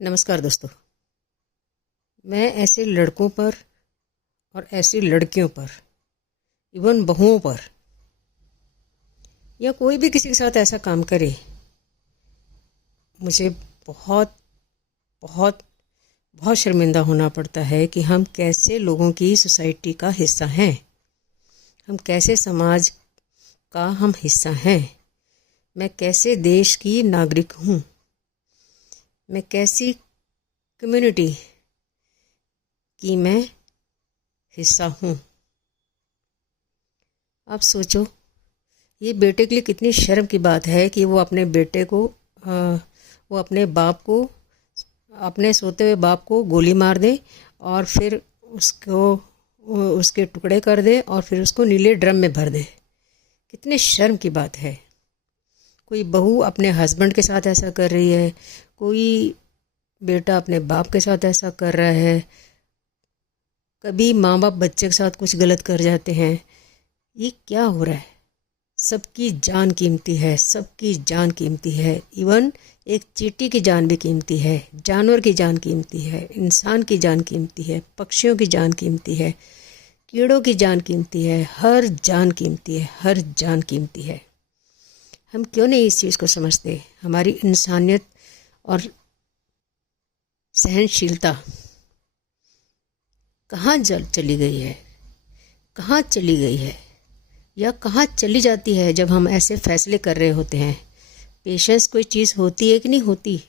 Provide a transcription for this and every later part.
नमस्कार दोस्तों। मैं ऐसे लड़कों पर और ऐसी लड़कियों पर, इवन बहुओं पर, या कोई भी किसी के साथ ऐसा काम करे, मुझे बहुत बहुत बहुत शर्मिंदा होना पड़ता है कि हम कैसे लोगों की सोसाइटी का हिस्सा हैं, हम कैसे समाज का हम हिस्सा हैं, मैं कैसे देश की नागरिक हूँ, मैं कैसी कम्युनिटी की मैं हिस्सा हूँ। आप सोचो, ये बेटे के लिए कितनी शर्म की बात है कि वो अपने बेटे को वो अपने बाप को, अपने सोते हुए बाप को गोली मार दे और फिर उसके टुकड़े कर दे और फिर उसको नीले ड्रम में भर दे। कितने शर्म की बात है। कोई बहू अपने हस्बैंड के साथ ऐसा कर रही है, कोई बेटा अपने बाप के साथ ऐसा कर रहा है, कभी माँ बाप बच्चे के साथ कुछ गलत कर जाते हैं। ये क्या हो रहा है? सबकी जान कीमती है, सबकी जान कीमती है। इवन एक चींटी की जान भी कीमती है, जानवर की जान कीमती है, इंसान की जान कीमती है, पक्षियों की जान कीमती है, कीड़ों की जान कीमती है, हर जान कीमती है, हर जान कीमती है। हम क्यों नहीं इस चीज़ को समझते? हमारी इंसानियत और सहनशीलता कहाँ चली गई है? कहाँ चली गई है या कहाँ चली जाती है जब हम ऐसे फैसले कर रहे होते हैं? पेशेंस कोई चीज़ होती है कि नहीं होती?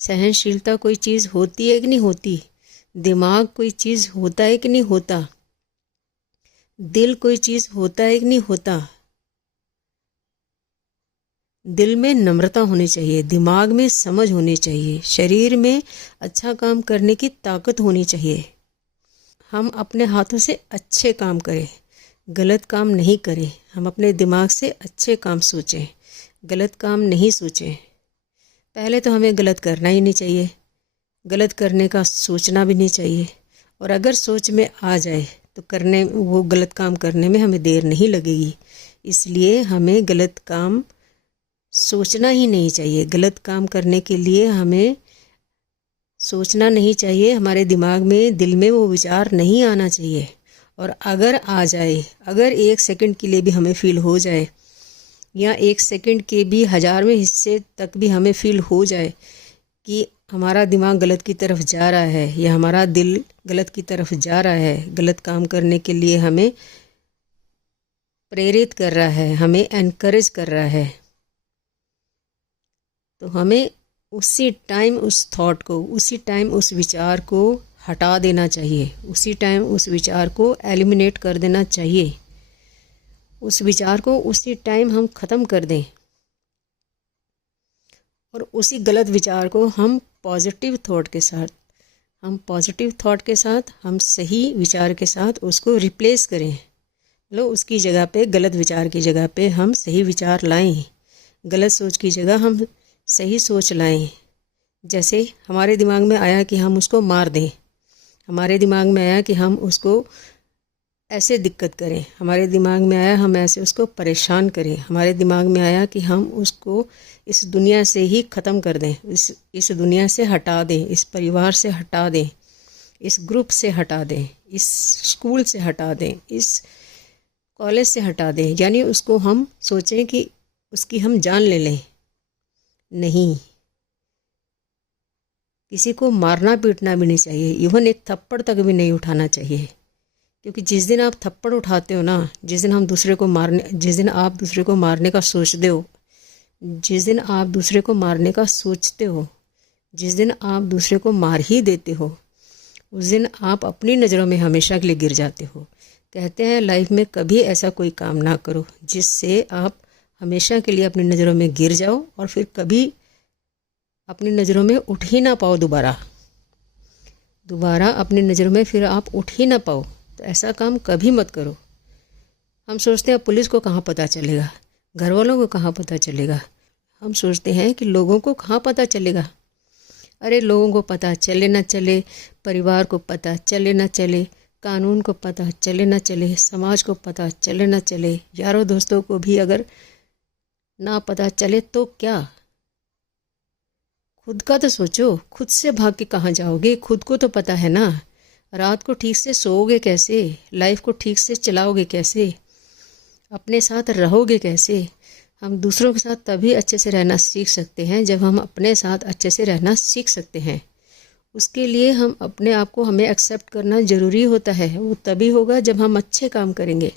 सहनशीलता कोई चीज़ होती है कि नहीं होती? दिमाग कोई चीज़ होता है कि नहीं होता? दिल कोई चीज़ होता है कि नहीं होता? दिल में नम्रता होनी चाहिए, दिमाग में समझ होनी चाहिए, शरीर में अच्छा काम करने की ताकत होनी चाहिए। हम अपने हाथों से अच्छे काम करें, गलत काम नहीं करें। हम अपने दिमाग से अच्छे काम सोचें, गलत काम नहीं सोचें। पहले तो हमें गलत करना ही नहीं चाहिए, गलत करने का सोचना भी नहीं चाहिए, और अगर सोच में आ जाए तो वो गलत काम करने में हमें देर नहीं लगेगी। इसलिए हमें गलत काम सोचना ही नहीं चाहिए। गलत काम करने के लिए हमें सोचना नहीं चाहिए, हमारे दिमाग में, दिल में वो विचार नहीं आना चाहिए। और अगर आ जाए, अगर 1 सेकंड के लिए भी हमें फील हो जाए, या 1 सेकंड के भी 1000वें हिस्से तक भी हमें फील हो जाए कि हमारा दिमाग गलत की तरफ जा रहा है या हमारा दिल गलत की तरफ जा रहा है, गलत काम करने के लिए हमें प्रेरित कर रहा है, हमें एनकरेज कर रहा है, तो हमें उसी टाइम उस थॉट को, उसी टाइम उस विचार को हटा देना चाहिए, उसी टाइम उस विचार को एलिमिनेट कर देना चाहिए। उस विचार को उसी टाइम हम ख़त्म कर दें और उसी गलत विचार को हम पॉजिटिव थॉट के साथ, हम सही विचार के साथ उसको रिप्लेस करें। लो, उसकी जगह पे, गलत विचार की जगह पे हम सही विचार लाएं, गलत सोच की जगह हम सही सोच लाएं। जैसे हमारे दिमाग में आया कि हम उसको मार दें, हमारे दिमाग में आया कि हम उसको ऐसे दिक्कत करें, हमारे दिमाग में आया हम ऐसे उसको परेशान करें, हमारे दिमाग में आया कि हम उसको इस दुनिया से ही ख़त्म कर दें, इस दुनिया से हटा दें, इस परिवार से हटा दें, इस ग्रुप से हटा दें, इस स्कूल से हटा दें, इस कॉलेज से हटा दें, यानी उसको हम सोचें कि उसकी हम जान ले लें। नहीं, किसी को मारना पीटना भी नहीं चाहिए, इवन एक थप्पड़ तक भी नहीं उठाना चाहिए। क्योंकि जिस दिन आप थप्पड़ उठाते हो ना, जिस दिन आप दूसरे को मारने का सोचते हो, जिस दिन आप दूसरे को मारने का सोचते हो, जिस दिन आप दूसरे को मार ही देते हो, उस दिन आप अपनी नज़रों में हमेशा के लिए गिर जाते हो। कहते हैं लाइफ में कभी ऐसा कोई काम ना करो जिससे आप हमेशा के लिए अपनी नज़रों में गिर जाओ और फिर कभी अपनी नज़रों में उठ ही ना पाओ। दोबारा अपनी नज़रों में फिर आप उठ ही ना पाओ। तो ऐसा काम कभी मत करो। हम सोचते हैं पुलिस को कहाँ पता चलेगा, घर वालों को कहाँ पता चलेगा, हम सोचते हैं कि लोगों को कहाँ पता चलेगा। अरे लोगों को पता चले ना चले, परिवार को पता चले ना चले, कानून को पता चले ना चले, समाज को पता चले ना चले, यारों दोस्तों को भी अगर ना पता चले तो क्या, खुद का तो सोचो, खुद से भाग के कहाँ जाओगे? खुद को तो पता है ना। रात को ठीक से सोओगे कैसे? लाइफ को ठीक से चलाओगे कैसे? अपने साथ रहोगे कैसे? हम दूसरों के साथ तभी अच्छे से रहना सीख सकते हैं जब हम अपने साथ अच्छे से रहना सीख सकते हैं। उसके लिए हम अपने आप को हमें एक्सेप्ट करना ज़रूरी होता है। वो तभी होगा जब हम अच्छे काम करेंगे।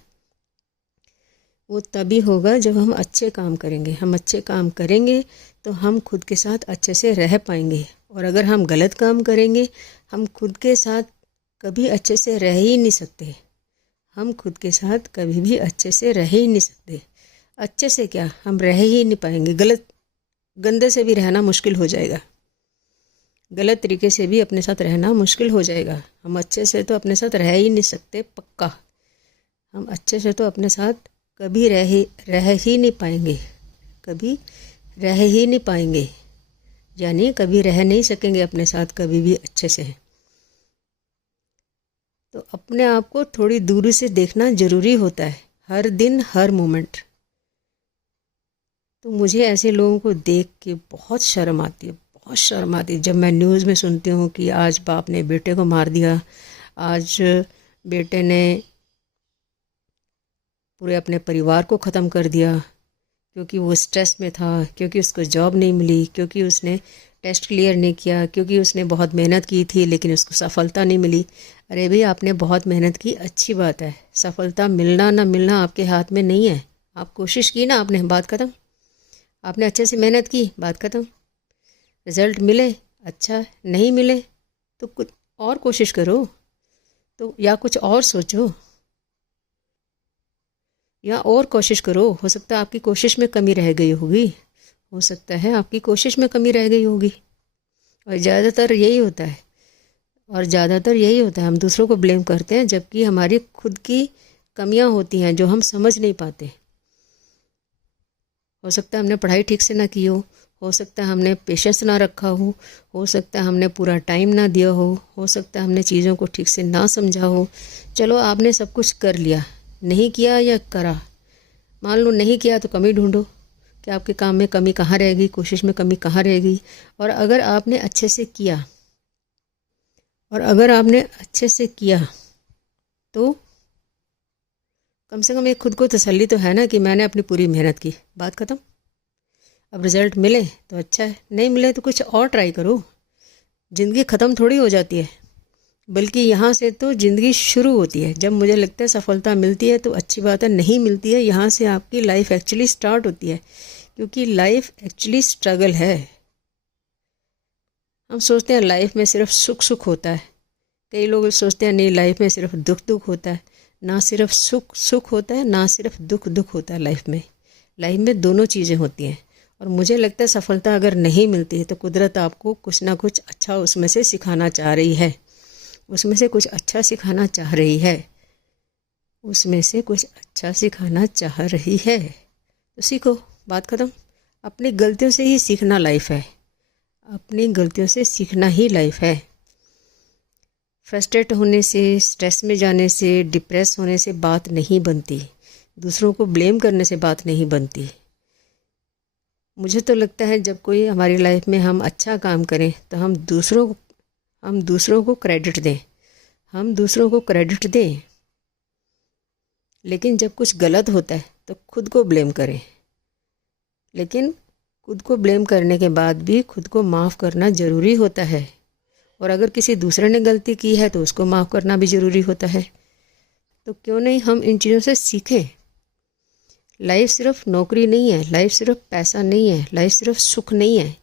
वो तभी होगा जब हम अच्छे काम करेंगे। हम अच्छे काम करेंगे तो हम खुद के साथ अच्छे से रह पाएंगे। और अगर हम गलत काम करेंगे, हम खुद के साथ कभी अच्छे से रह ही नहीं सकते। हम खुद के साथ कभी भी अच्छे से रह ही नहीं सकते। अच्छे से क्या, हम रह ही नहीं पाएंगे। गंदे से भी रहना मुश्किल हो जाएगा। गलत तरीके से भी अपने साथ रहना मुश्किल हो जाएगा। हम अच्छे से तो अपने साथ रह ही नहीं सकते, पक्का। हम अच्छे से तो अपने साथ कभी रह ही नहीं पाएंगे। कभी रह ही नहीं पाएंगे, यानी कभी रह नहीं सकेंगे अपने साथ कभी भी अच्छे से। तो अपने आप को थोड़ी दूरी से देखना ज़रूरी होता है, हर दिन हर मोमेंट। तो मुझे ऐसे लोगों को देख के बहुत शर्म आती है, बहुत शर्म आती है। जब मैं न्यूज़ में सुनती हूँ कि आज बाप ने बेटे को मार दिया, आज बेटे ने पूरे अपने परिवार को ख़त्म कर दिया क्योंकि वो स्ट्रेस में था, क्योंकि उसको जॉब नहीं मिली, क्योंकि उसने टेस्ट क्लियर नहीं किया, क्योंकि उसने बहुत मेहनत की थी लेकिन उसको सफलता नहीं मिली। अरे भाई, आपने बहुत मेहनत की, अच्छी बात है। सफलता मिलना ना मिलना आपके हाथ में नहीं है। आप कोशिश की ना, आपने, बात ख़त्म। आपने अच्छे से मेहनत की, बात ख़त्म। रिज़ल्ट मिले, अच्छा, नहीं मिले तो कुछ और कोशिश करो, तो या कुछ और सोचो, या और कोशिश करो। हो सकता है आपकी कोशिश में कमी रह गई होगी, हो सकता है आपकी कोशिश में कमी रह गई होगी। और ज़्यादातर यही होता है, हम दूसरों को ब्लेम करते हैं जबकि हमारी खुद की कमियां होती हैं जो हम समझ नहीं पाते। हो सकता है हमने पढ़ाई ठीक से ना की हो सकता है हमने पेशेंस ना रखा हो सकता है हमने पूरा टाइम ना दिया हो सकता है हमने चीज़ों को ठीक से ना समझा हो। चलो, आपने सब कुछ कर लिया, नहीं किया या करा, मान लो नहीं किया तो कमी ढूंढो कि आपके काम में कमी कहाँ रहेगी, कोशिश में कमी कहाँ रहेगी। और अगर आपने अच्छे से किया तो कम से कम एक खुद को तसल्ली तो है ना कि मैंने अपनी पूरी मेहनत की, बात ख़त्म। अब रिज़ल्ट मिले तो अच्छा है, नहीं मिले तो कुछ और ट्राई करो। ज़िंदगी ख़त्म थोड़ी हो जाती है, बल्कि यहाँ से तो ज़िंदगी शुरू होती है। जब मुझे लगता है सफलता मिलती है तो अच्छी बात है, नहीं मिलती है यहाँ से आपकी लाइफ एक्चुअली स्टार्ट होती है, क्योंकि लाइफ एक्चुअली स्ट्रगल है। हम सोचते हैं लाइफ में सिर्फ सुख होता है, कई लोग सोचते हैं नहीं, लाइफ में सिर्फ दुख होता है। ना सिर्फ सुख होता है, ना सिर्फ दुख होता है। लाइफ में दोनों चीज़ें होती हैं। और मुझे लगता है सफलता अगर नहीं मिलती है तो कुदरत आपको कुछ ना कुछ अच्छा उसमें से सिखाना चाह रही है, उसमें से कुछ अच्छा सिखाना चाह रही है, उसमें से कुछ अच्छा सिखाना चाह रही है। तो सीखो, बात ख़त्म। अपनी गलतियों से ही सीखना लाइफ है, अपनी गलतियों से सीखना ही लाइफ है। फ्रस्ट्रेट होने से, स्ट्रेस में जाने से, डिप्रेस होने से बात नहीं बनती, दूसरों को ब्लेम करने से बात नहीं बनती। मुझे तो लगता है जब कोई हमारी लाइफ में हम अच्छा काम करें तो हम दूसरों को क्रेडिट दें, लेकिन जब कुछ गलत होता है तो खुद को ब्लेम करें। लेकिन खुद को ब्लेम करने के बाद भी खुद को माफ़ करना ज़रूरी होता है। और अगर किसी दूसरे ने गलती की है तो उसको माफ़ करना भी ज़रूरी होता है। तो क्यों नहीं हम इन चीज़ों से सीखें। लाइफ सिर्फ नौकरी नहीं है, लाइफ सिर्फ पैसा नहीं है, लाइफ सिर्फ सुख नहीं है।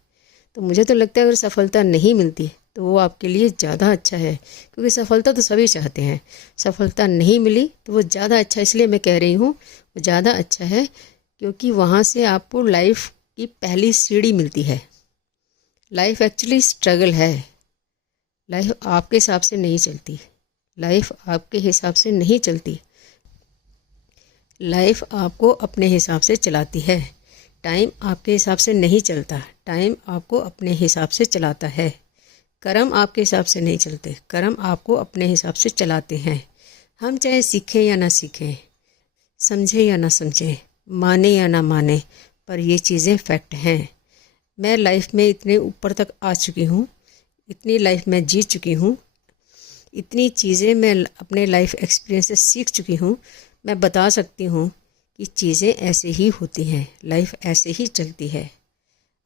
तो मुझे तो लगता है अगर सफलता नहीं मिलती तो वो आपके लिए ज़्यादा अच्छा है, क्योंकि सफलता तो सभी चाहते हैं। सफलता नहीं मिली तो वो ज़्यादा अच्छा, इसलिए मैं कह रही हूँ वो ज़्यादा अच्छा है, क्योंकि वहाँ से आपको लाइफ की पहली सीढ़ी मिलती है। लाइफ एक्चुअली स्ट्रगल है, लाइफ आपके हिसाब से नहीं चलती, लाइफ आपके हिसाब से नहीं चलती, लाइफ आपको अपने हिसाब से चलाती है। टाइम आपके हिसाब से नहीं चलता, टाइम आपको अपने हिसाब से चलाता है। कर्म आपके हिसाब से नहीं चलते, कर्म आपको अपने हिसाब से चलाते हैं। हम चाहे सीखें या ना सीखें, समझें या ना समझें, माने या ना माने, पर ये चीज़ें फैक्ट हैं। मैं लाइफ में इतने ऊपर तक आ चुकी हूँ, इतनी लाइफ में जी चुकी हूँ, इतनी चीज़ें मैं अपने लाइफ एक्सपीरियंस से सीख चुकी हूँ। मैं बता सकती हूँ कि चीज़ें ऐसे ही होती हैं, लाइफ ऐसे ही चलती है।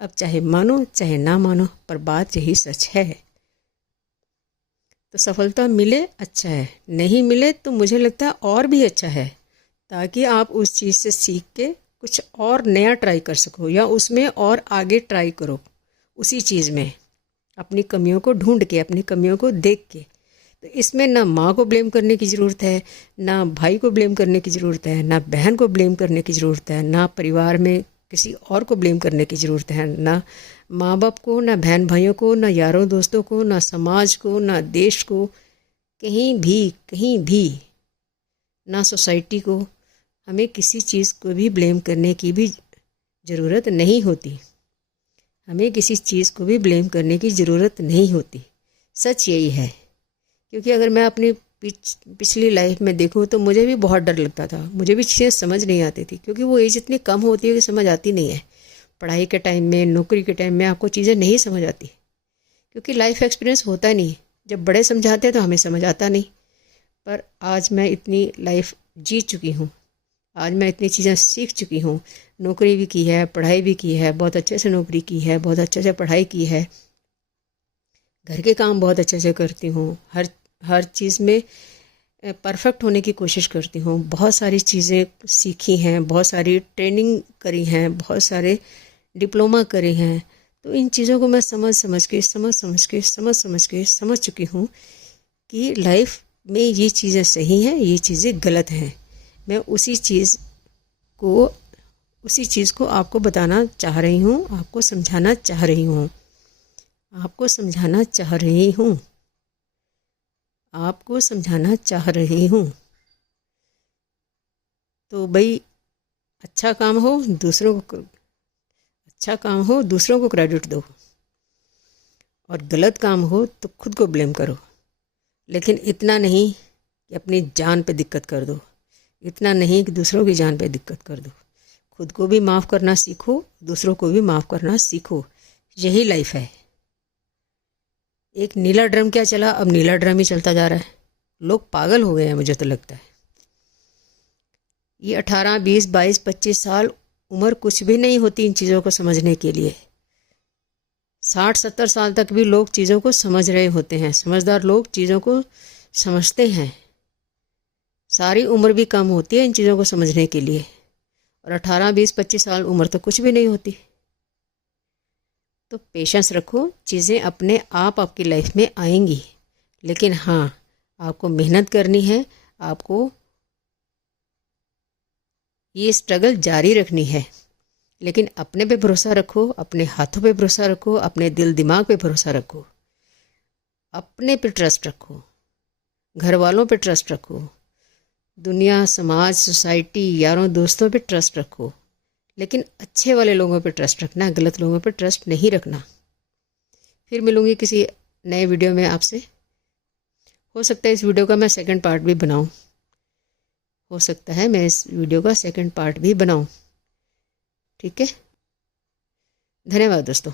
अब चाहे मानो चाहे ना मानो, पर बात यही सच है। तो सफलता मिले अच्छा है, नहीं मिले तो मुझे लगता है और भी अच्छा है, ताकि आप उस चीज़ से सीख के कुछ और नया ट्राई कर सको, या उसमें और आगे ट्राई करो उसी चीज़ में, अपनी कमियों को ढूंढ के, अपनी कमियों को देख के। तो इसमें ना माँ को ब्लेम करने की ज़रूरत है, ना भाई को ब्लेम करने की ज़रूरत है, ना बहन को ब्लेम करने की ज़रूरत है, ना परिवार में किसी और को ब्लेम करने की ज़रूरत है, ना माँ बाप को, ना बहन भाइयों को, ना यारों दोस्तों को, ना समाज को, ना देश को, कहीं भी ना सोसाइटी को। हमें किसी चीज़ को भी ब्लेम करने की भी ज़रूरत नहीं होती, हमें किसी चीज़ को भी ब्लेम करने की ज़रूरत नहीं होती। सच यही है। क्योंकि अगर मैं अपनी पिछली लाइफ में देखूं तो मुझे भी बहुत डर लगता था, मुझे भी चीज़ें समझ नहीं आती थी, क्योंकि वो एज इतनी कम होती है कि समझ आती नहीं है। पढ़ाई के टाइम में, नौकरी के टाइम में आपको चीज़ें नहीं समझ आती, क्योंकि लाइफ एक्सपीरियंस होता नहीं। जब बड़े समझाते हैं तो हमें समझ आता नहीं। पर आज मैं इतनी लाइफ जी चुकी हूँ, आज मैं इतनी चीज़ें सीख चुकी हूँ। नौकरी भी की है, पढ़ाई भी की है, बहुत अच्छे से नौकरी की है, बहुत अच्छे से पढ़ाई की है, घर के काम बहुत अच्छे से करती हूँ, हर चीज़ में परफेक्ट होने की कोशिश करती हूँ। बहुत सारी चीज़ें सीखी हैं, बहुत सारी ट्रेनिंग करी हैं, बहुत सारे डिप्लोमा करे हैं। तो इन चीज़ों को मैं समझ समझ चुकी हूँ कि लाइफ में ये चीज़ें सही हैं, ये चीज़ें गलत हैं। मैं उसी चीज़ को आपको बताना चाह रही हूँ, आपको समझाना चाह रही हूँ, आपको समझाना चाह रही हूँ, आपको समझाना चाह रही हूँ। तो भाई, अच्छा काम हो दूसरों को क्रेडिट दो, और गलत काम हो तो खुद को ब्लेम करो। लेकिन इतना नहीं कि अपनी जान पे दिक्कत कर दो, इतना नहीं कि दूसरों की जान पे दिक्कत कर दो। खुद को भी माफ़ करना सीखो, दूसरों को भी माफ़ करना सीखो। यही लाइफ है। एक नीला ड्रम क्या चला, अब नीला ड्रम ही चलता जा रहा है। लोग पागल हो गए हैं, मुझे तो लगता है। ये 18, 20, 22, 25 साल उम्र कुछ भी नहीं होती इन चीज़ों को समझने के लिए। 60, 70 साल तक भी लोग चीज़ों को समझ रहे होते हैं। समझदार लोग चीज़ों को समझते हैं। सारी उम्र भी कम होती है इन चीज़ों को समझने के लिए, और 18, 20, 25 साल उम्र तो कुछ भी नहीं होती। तो पेशेंस रखो, चीज़ें अपने आप आपकी लाइफ में आएंगी। लेकिन हाँ, आपको मेहनत करनी है, आपको ये स्ट्रगल जारी रखनी है। लेकिन अपने पे भरोसा रखो, अपने हाथों पे भरोसा रखो, अपने दिल दिमाग पे भरोसा रखो, अपने पे ट्रस्ट रखो, घर वालों पे ट्रस्ट रखो, दुनिया, समाज, सोसाइटी, यारों दोस्तों पे ट्रस्ट रखो। लेकिन अच्छे वाले लोगों पे ट्रस्ट रखना, गलत लोगों पे ट्रस्ट नहीं रखना। फिर मिलूंगी किसी नए वीडियो में आपसे। हो सकता है इस वीडियो का मैं सेकंड पार्ट भी बनाऊं, हो सकता है मैं इस वीडियो का सेकंड पार्ट भी बनाऊं। ठीक है, धन्यवाद दोस्तों।